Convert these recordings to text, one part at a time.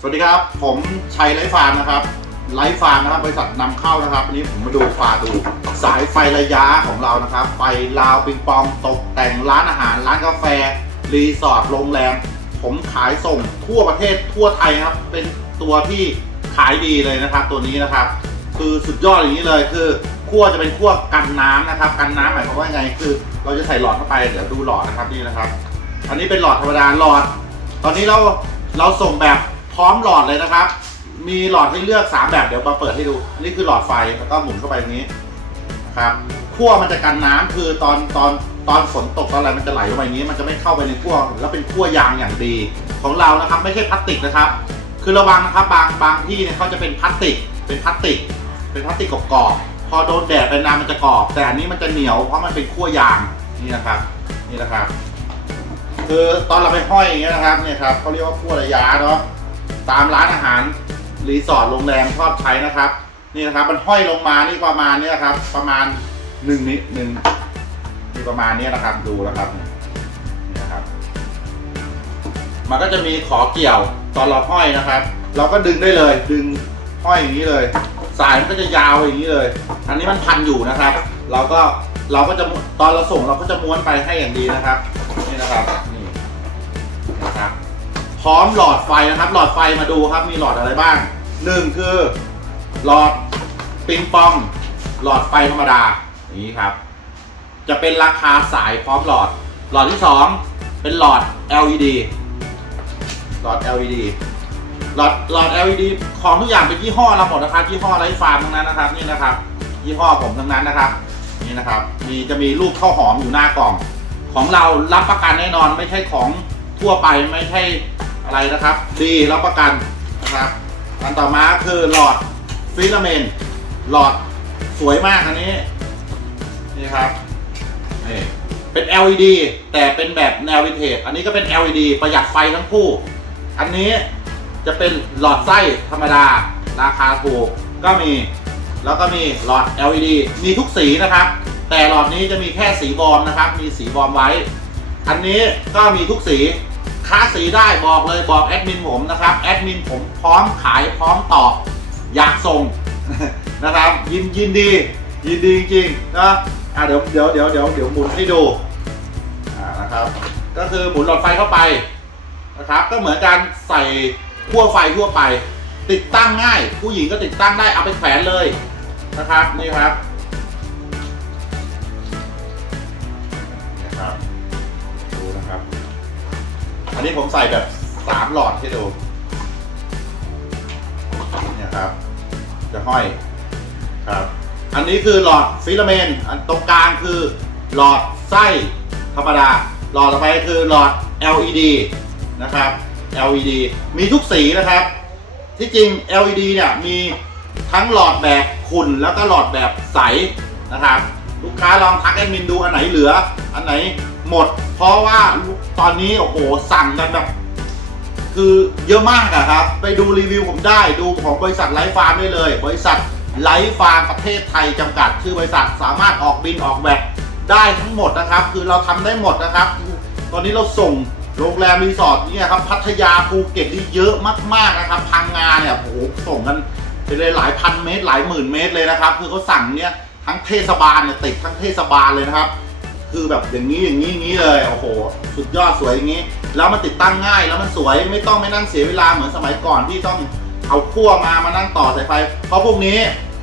สวัสดีครับ ผมชัยไลฟ์ฟาร์มนะครับไลฟ์ฟาร์มนะครับบริษัทนำเข้านะครับวันนี้ผมมาดูฟาดูสายไฟระยะของเรานะครับไฟลาวปิงปองตกแต่งร้านอาหาร ร้านกาแฟ รีสอร์ทโรงแรม ผมขายส่งทั่วประเทศทั่วไทยครับ เป็นตัวที่ขายดีเลยนะครับ ตัวนี้นะครับ คือสุดยอดอย่างนี้เลยคือขั้วจะเป็นขั้วกันน้ำนะครับ กันน้ำหมายความว่าไงคือ เราจะใส่หลอดเข้าไปเดี๋ยวดูหลอดนะครับนี่นะครับ อันนี้เป็นหลอดธรรมดาหลอด ตอนนี้เราเราส่งแบบ พร้อมหลอดเลยนะครับ มีหลอดให้เลือก 3 แบบเดี๋ยวมาเปิดให้ดูนนี้คือหลอดไฟแล้วก็หมุนเข้าไปตรงนี้นะครับขั้วมันจะกันน้ำคือตอนตอนตอนฝนตกตอนอะไรมันจะไหลลงไปนี้ มันจะไม่เข้าไปในขั้วแล้วเป็นขั้วยางอย่างดีของเรานะครับ ไม่ใช่พลาสติกนะครับ คือระวังนะครับบางบางที่เนี่ยเขาจะเป็นพลาสติก เป็นพลาสติก เป็นพลาสติกกรอบพอโดนแดดไปนานมันจะกรอบ แต่อันนี้มันจะเหนียวเพราะมันเป็นขั้วยางนี่นะครับนี่นะครับ คือตอนเราไปห้อยอย่างเงี้ยนะครับเนี่ยครับเขาเรียกว่าขั้วระยะเนาะ ตามร้านอาหารรีสอร์ทโรงแรมชอบใช้นะครับ นี่นะครับมันห้อยลงมานี่ประมาณนี้ยครับ ประมาณหนึ่งนิดหนึ่งนี่ประมาณนี้นะครับดูแล้วครับนี่นะครับ มันก็จะมีขอเกี่ยวตอนเราห้อยนะครับ เราก็ดึงได้เลยดึงห้อยอย่างนี้เลย สายมันก็จะยาวอย่างนี้เลย อันนี้มันพันอยู่นะครับ เราก็เราก็จะตอนเราส่งเราก็จะม้วนไปให้อย่างดีนะครับ นี่นะครับนี่นะครับ พร้อมหลอดไฟนะครับ หลอดไฟมาดูครับมีหลอดอะไรบ้างหนึ่งคือหลอดปิงปอง หลอดไฟธรรมดาอย่างนี้ครับ จะเป็นราคาสายพร้อมหลอด หลอดที่สองเป็นหลอด LED หลอด LED หลอดหลอด LED ของทุกอย่างเป็นยี่ห้อเราหมดนะครับยี่ห้อไรฟาร์มทั้งนั้นนะครับนี่นะครับ ยี่ห้อผมทั้งนั้นนะครับนี่นะครับมีจะมีรูปข้าวหอมอยู่หน้ากล่อง ของเรารับประกันแน่นอนไม่ใช่ของทั่วไปไม่ใช่ อะไรนะครับ ดีรับประกันนะครับ อันต่อมาคือหลอดฟิลเมนต์หลอดสวยมากอันนี้ นี่ครับนี่เป็น LED แต่เป็นแบบแนววินเทจอันนี้ก็เป็น LED ประหยัดไฟทั้งคู่ อันนี้จะเป็นหลอดไส้ธรรมดา ราคาถูกก็มี แล้วก็มีหลอด LED มีทุกสีนะครับ แต่หลอดนี้จะมีแค่สีบอมนะครับ มีสีบอมไว้ อันนี้ก็มีทุกสี ค้าสีได้บอกเลยบอกแอดมินผมนะครับแอดมินผมพร้อมขายพร้อมตอบอยากส่งนะครับยินยินดียินดีจริงๆนะอะเดี๋ยวเดี๋ยวเดี๋ยวเดี๋ยวเดี๋ยวหมุนให้ดูอ่านะครับ ก็คือหมุนหลอดไฟเข้าไปนะครับ ก็เหมือนการใส่ขั้วไฟทั่วไป ติดตั้งง่าย ผู้หญิงก็ติดตั้งได้เอาไปแขวนเลยนะครับนี่ครับนะครับ นนี้ผมใส่แบบสามหลอดให้ดูเนี่ยครับ จะห้อยครับ อันนี้คือหลอดฟิลาเมนต์อันตรงกลางคือหลอดไส้ธรรมดา หลอดต่อไปคือหลอด LED นะครับ LED มีทุกสีนะครับ ที่จริง LED เนี่ยมีทั้งหลอดแบบขุ่นแล้วก็หลอดแบบใสนะครับ ลูกค้าลองทักแอดมินดูอันไหนเหลือ อันไหน หมด เพราะว่าตอนนี้โอ้โหสั่งกันแบบ คือเยอะมากอะครับ ไปดูรีวิวผมได้ดูของบริษัทไลฟ์ฟาร์มได้เลย บริษัทไลฟ์ฟาร์มประเทศไทยจำกัด ชื่อบริษัทสามารถออกบินออกแบบได้ทั้งหมดนะครับ คือเราทำได้หมดนะครับ ตอนนี้เราส่งโรงแรมรีสอร์ทเนี่ยครับพัทยาภูเก็ตนี่เยอะมากๆนะครับพังงาเนี่ยโอ้โหส่งกันไปเลยหลายพันเมตร หลายหมื่นเมตรเลยนะครับ คือเขาสั่งเนี่ยทั้งเทศบาลเนี่ยติดทั้งเทศบาลเลยนะครับ คือแบบอย่างนี้อย่างนี้อย่างนี้เลยโอ้โห สุดยอดสวยอย่างนี้ แล้วมันติดตั้งง่ายแล้วมันสวยไม่ต้องไม่นั่งเสียเวลาเหมือนสมัยก่อนที่ต้องเอาขั้วมามานั่งต่อสายไฟ เพราะพวกนี้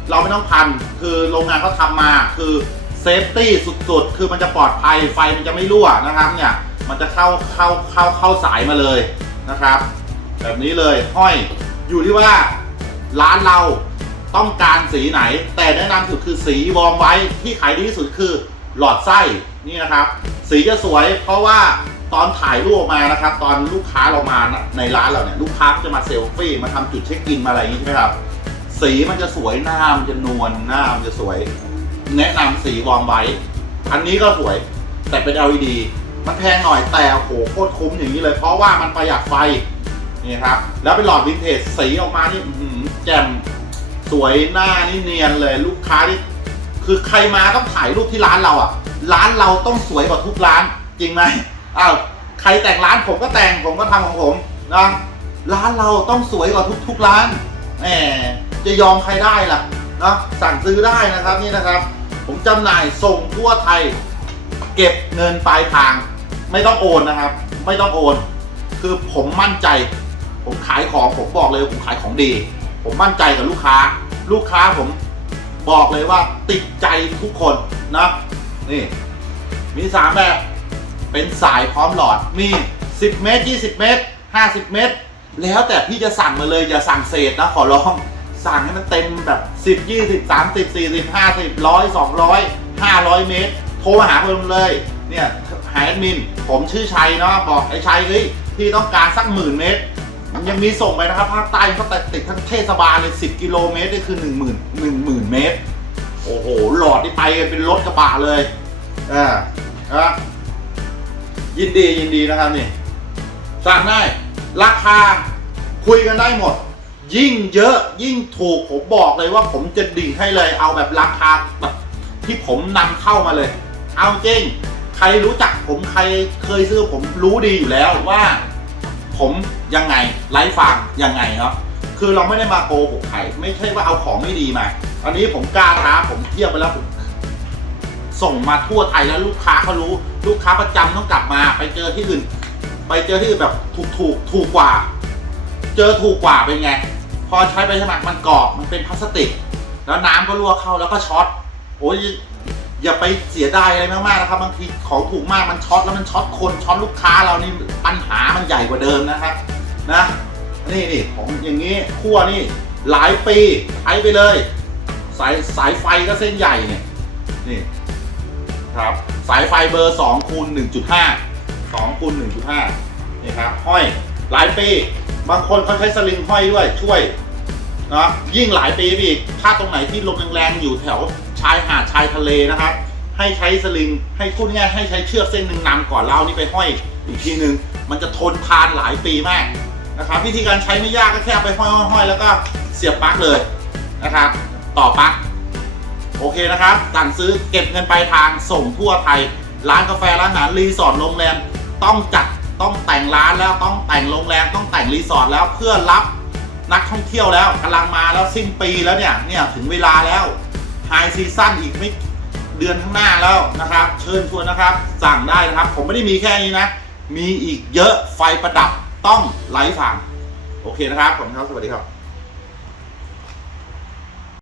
เราไม่ต้องพัน คือโรงงานเขาทำมาคือเซฟตี้สุดๆ คือมันจะปลอดภัยไฟมันจะไม่รั่วนะครับเนี่ยมันจะเข้าเข้าเข้าเข้าสายมาเลยนะครับ แบบนี้เลยห้อยอยู่ที่ว่าร้านเราต้องการสีไหน แต่แนะนำสุดคือสีวอมไว้ที่ขายดีที่สุดคือหลอดไส้ นี่นะครับ สีจะสวยเพราะว่าตอนถ่ายรูปออกมานะครับ ตอนลูกค้าเรามาในร้านเราเนี่ยลูกค้าก็จะมาเซลฟี่มาทำจุดเช็คอินมาอะไรอย่างนี้ใช่ไหมครับ สีมันจะสวยหน้ามันจะนวลหน้ามันจะสวย แนะนำสีวอร์มไว้ อันนี้ก็สวยแต่เป็น LED มันแพงหน่อยแต่โอ้โหโคตรคุ้มอย่างนี้เลย เพราะว่ามันประหยัดไฟนี่ครับแล้วเป็นหลอดวินเทจสีออกมานี่อื้อหือแจ่มสวยหน้านี่เนียนเลยลูกค้านี่คือใครมาต้องถ่ายรูปที่ร้านเราอะ ร้านเราต้องสวยกว่าทุกร้าน จริงไหมอ้าวใครแต่งร้านผมก็แต่งผมก็ทำของผมนะร้านเราต้องสวยกว่าทุกๆร้านแหมจะยอมใครได้ล่ะเนาะสั่งซื้อได้นะครับนี่นะครับ ผมจำหน่ายส่งทั่วไทย เก็บเงินปลายทาง ไม่ต้องโอนนะครับ ไม่ต้องโอน คือผมมั่นใจ ผมขายของผมบอกเลยผมขายของดี ผมมั่นใจกับลูกค้า ลูกค้าผมบอกเลยว่าติดใจทุกคนนะ นี่ มีสามแบบ เป็นสายพร้อมหลอด มี 10 เมตร 20 เมตร 50 เมตร แล้วแต่พี่จะสั่งมาเลย อย่าสั่งเศษนะขอร้อง สั่งให้มันเต็มแบบ 10 20 30 40 50 100 200 500 เมตร โทรมาหาผมเลย เนี่ยหาแอดมิน ผมชื่อชัยเนาะ บอกไอ้ชัยเฮ้ยพี่ต้องการสักหมื่นเมตรยังมีส่งไปนะครับภาคใต้ก็ติดทั้งเทศบาลเลย 10 กิโลเมตรนี่คือ 1 0 0 0 0 1 0,000 เมตร โอ้โห หลอดนี่ไปกันเป็นรถกระบะเลยอ่านะยินดียินดีนะครับนี่สั่งได้ ราคาคุยกันได้หมด ยิ่งเยอะยิ่งถูกผมบอกเลยว่าผมจะดิ่งให้เลย เอาแบบราคาแบบที่ผมนำเข้ามาเลย เอาจริง ใครรู้จักผมใครเคยซื้อผมรู้ดีอยู่แล้วว่า ผมยังไงไลฟ์ฟังยังไงเนาะคือเราไม่ได้มาโกหกใครไม่ใช่ว่าเอาของไม่ดีมา อันนี้ผมกล้าท้าผมเทียบไปแล้วผมส่งมาทั่วไทยแล้วลูกค้าเขารู้ ลูกค้าประจำต้องกลับมา ไปเจอที่อื่น ไปเจอที่อื่นแบบถูกถูกถูกกว่า เจอถูกกว่าเป็นไง พอใช้ไปใช่ไหมมันกรอบมันเป็นพลาสติก แล้วน้ำก็รั่วเข้าแล้วก็ช็อตโอ้ยอย่าไปเสียดายอะไรมากๆนะครับบางทีของถูกมากมันช็อตแล้วมันช็อตคนช็อตลูกค้าเรานี่ปัญหามันใหญ่กว่าเดิมนะครับนะนี่นี่ของอย่างนี้ขั้วนี่หลายปีใช้ไปเลย สายสายไฟก็เส้นใหญ่เนี่ยนี่ครับสายไฟเบอร์2คูณ1.5 2คูณ1.5นี่ครับห้อยหลายปีบางคนเขาใช้สลิงห้อยด้วยช่วยนะยิ่งหลายปีไปอีกถ้าตรงไหนที่ลมแรงๆอยู่แถวชายหาดชายทะเลนะครับ ให้ใช้สลิงให้พูดง่ายให้ใช้เชือกเส้นหนึ่งนำก่อนแล้วเอานี่ไปห้อยอีกทีหนึ่งมันจะทนทานหลายปีมากนะครับวิธีการใช้ไม่ยากก็แค่ไปห้อยๆแล้วก็เสียบปลั๊กเลยนะครับ ต่อปลั๊กโอเคนะครับสั่งซื้อเก็บเงินปลายทางส่งทั่วไทย ร้านกาแฟร้านอาหารรีสอร์ทโรงแรมต้องจัดต้องแต่งร้านแล้วต้องแต่งโรงแรมต้องแต่งรีสอร์ทแล้วเพื่อรับนักท่องเที่ยวแล้วกำลังมาแล้วสิ้นปีแล้วเนี่ยเนี่ยถึงเวลาแล้วไฮซีซั่นอีกไม่เดือนข้างหน้าแล้วนะครับ เชิญชวนนะครับ สั่งได้นะครับ ผมไม่ได้มีแค่นี้นะ มีอีกเยอะไฟประดับต้องไลฟ์ฟังโอเคนะครับผมครับสวัสดีครับ